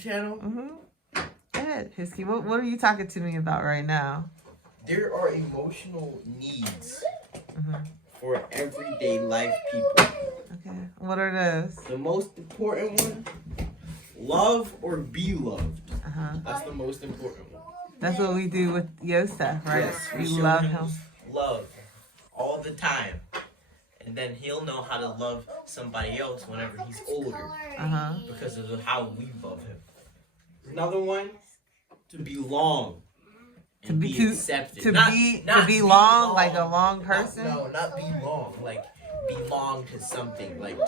channel? Go ahead, Hisky. What are you talking to me about right now? There are emotional needs for everyday life people. Okay. What are those? The most important one, love or be loved. That's the most important one. That's what we do with Yosef, right? Yes, we show love him. Love all the time. And then he'll know how to love somebody else whenever he's older. Because of how we love him. Another one, to belong. To be accepted. To be long, like a long person. No, not belong. Like belong to something. Like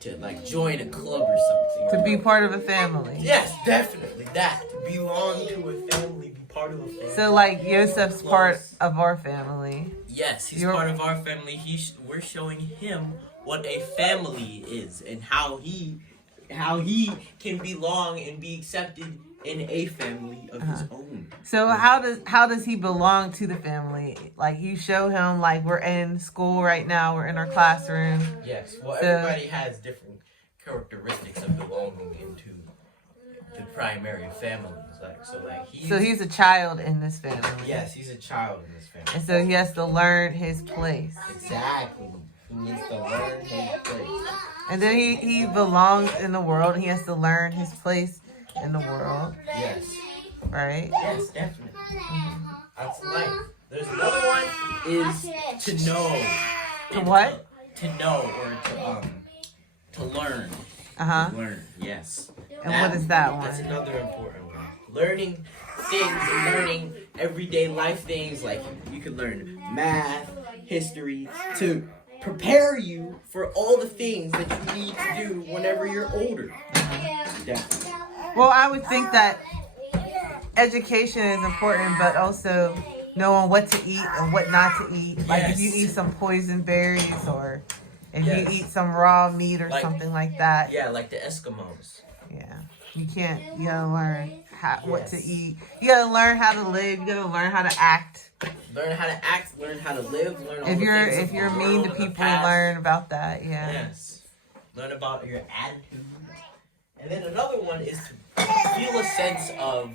to join a club or something. To be part of a family. Yes, definitely that. To belong to a family, be part of a family. So like Yosef's part of our family. Yes, he's part of our family. We're showing him what a family is and how he can belong and be accepted in a family of his own. So how does he belong to the family? Like you show him, like we're in school right now, we're in our classroom. Yes, well everybody has different characteristics of belonging into the primary families. So he's a child in this family. Yes, he's a child in this family. And so he has to learn his place. Exactly. He needs to learn his place. And then he belongs in the world. He has to learn his place in the world. Yes. Right? Yes, definitely. That's life. There's another one is to know. To what? To know or to learn. To learn, yes. And what is that one? That's another important one. Learning things and learning everyday life things, like you could learn math, history, to prepare you for all the things that you need to do whenever you're older. Definitely. Well, I would think that education is important, but also knowing what to eat and what not to eat. Like if you eat some poison berries or if you eat some raw meat or something like that. Yeah, like the Eskimos. Yeah. You gotta learn what to eat. You gotta learn how to live. You gotta learn how to act. Learn how to act, learn how to live, learn all if you're mean to people, learn about that, Yes. Learn about your attitude. And then another one is to feel a sense of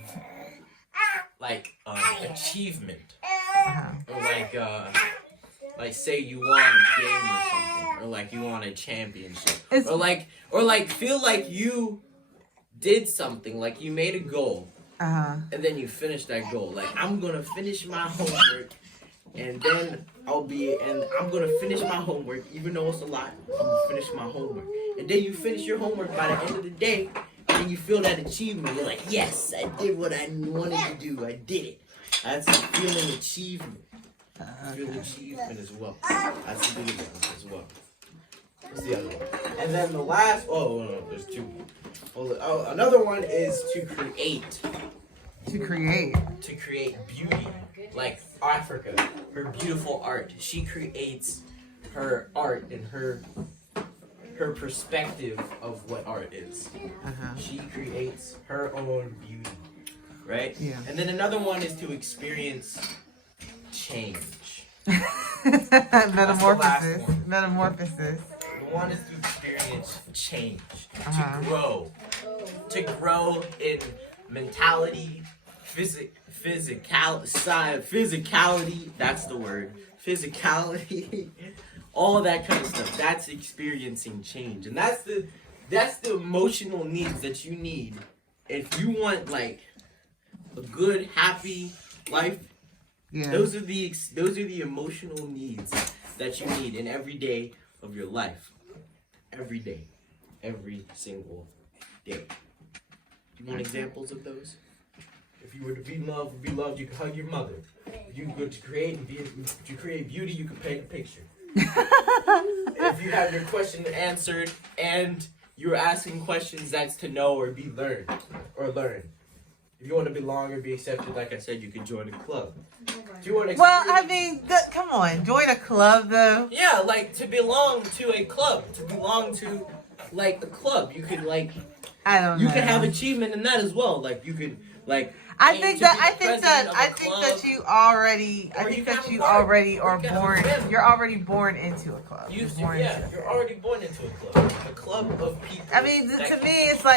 achievement. Or like say you won a game or something, or like you won a championship. Or feel like you did something, like you made a goal. And then you finish that goal. Like, I'm gonna finish my homework, and then I'm gonna finish my homework, even though it's a lot. I'm gonna finish my homework, and then you finish your homework by the end of the day, and you feel that achievement. You're like, yes, I did what I wanted to do. I did it. That's feeling achievement. Feeling achievement as well. That's a big one as well. What's the other one? And then the last. Oh no, there's two. Oh, another one is to create. To create beauty. Like Africa, her beautiful art. She creates her art and her perspective of what art is. She creates her own beauty. Right? Yeah. And then another one is to experience change. Metamorphosis. The one is to experience change. To grow. To grow in mentality, physicality, that's the word. Physicality, all that kind of stuff. That's experiencing change. And that's the emotional needs that you need if you want like a good, happy life. Yeah. Those are the emotional needs that you need in every day of your life. Every day. Every single day. Do you want examples of those? If you were to be loved, you could hug your mother. If you were to create beauty, you could paint a picture. If you have your question answered and you're asking questions, that's to know or be learned or learn. If you want to belong or be accepted, like I said, you can join a club. Do you want to? Well, I mean, come on, join a club though. Yeah, like to belong to a club, to belong to like a club. You could like. I don't know. You could have achievement in that as well. Like you could like. I think that you already are born. You're already born into a club. You're already born into a club. A club of people. I mean, to me, it's like.